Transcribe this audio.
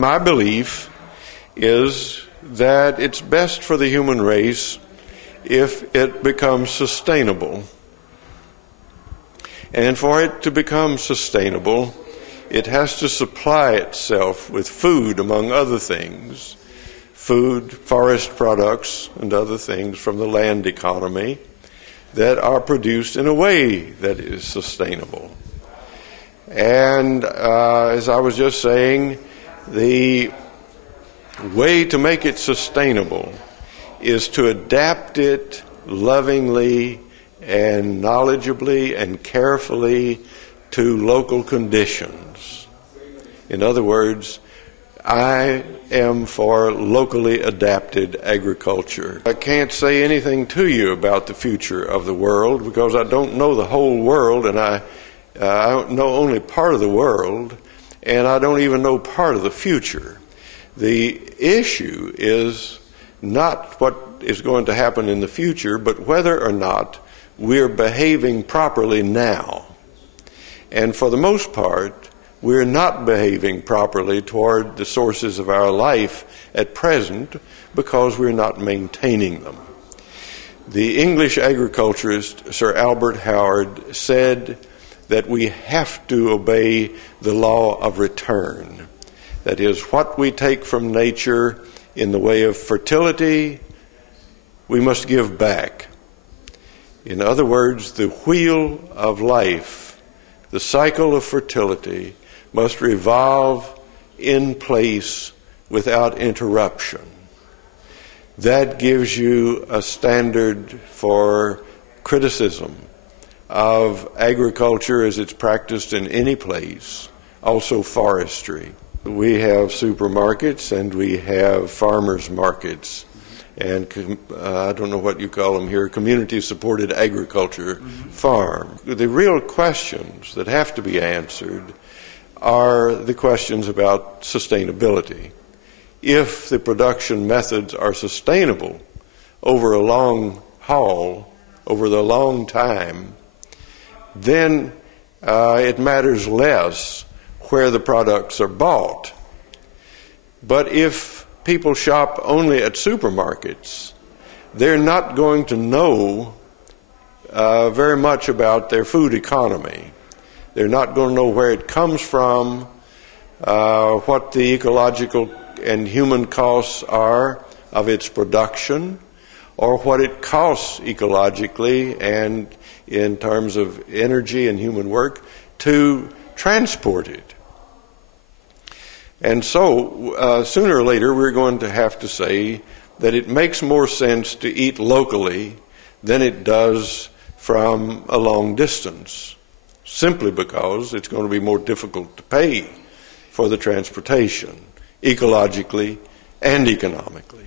My belief is that it's best for the human race if it becomes sustainable. And for it to become sustainable, it has to supply itself with food, among other things. Food, forest products, and other things from the land economy that are produced in a way that is sustainable. And as I was just saying, the way to make it sustainable is to adapt it lovingly and knowledgeably and carefully to local conditions. In other words, I am for locally adapted agriculture. I can't say anything to you about the future of the world because I don't know the whole world, and I know only part of the world, and I don't even know part of the future. The issue is not what is going to happen in the future, but whether or not we're behaving properly now. And for the most part, we're not behaving properly toward the sources of our life at present because we're not maintaining them. The English agriculturist Sir Albert Howard said that we have to obey the law of return. That is, what we take from nature in the way of fertility, we must give back. In other words, the wheel of life, the cycle of fertility, must revolve in place without interruption. That gives you a standard for criticism of agriculture as it's practiced in any place, also forestry. We have supermarkets and we have farmers markets and I don't know what you call them here, community-supported agriculture farm. The real questions that have to be answered are the questions about sustainability. If the production methods are sustainable over a long haul, over the long time, then it matters less where the products are bought. But if people shop only at supermarkets, they're not going to know very much about their food economy. They're not going to know where it comes from, what the ecological and human costs are of its production, or what it costs ecologically and in terms of energy and human work to transport it. And so, sooner or later, we're going to have to say that it makes more sense to eat locally than it does from a long distance, simply because it's going to be more difficult to pay for the transportation, ecologically and economically.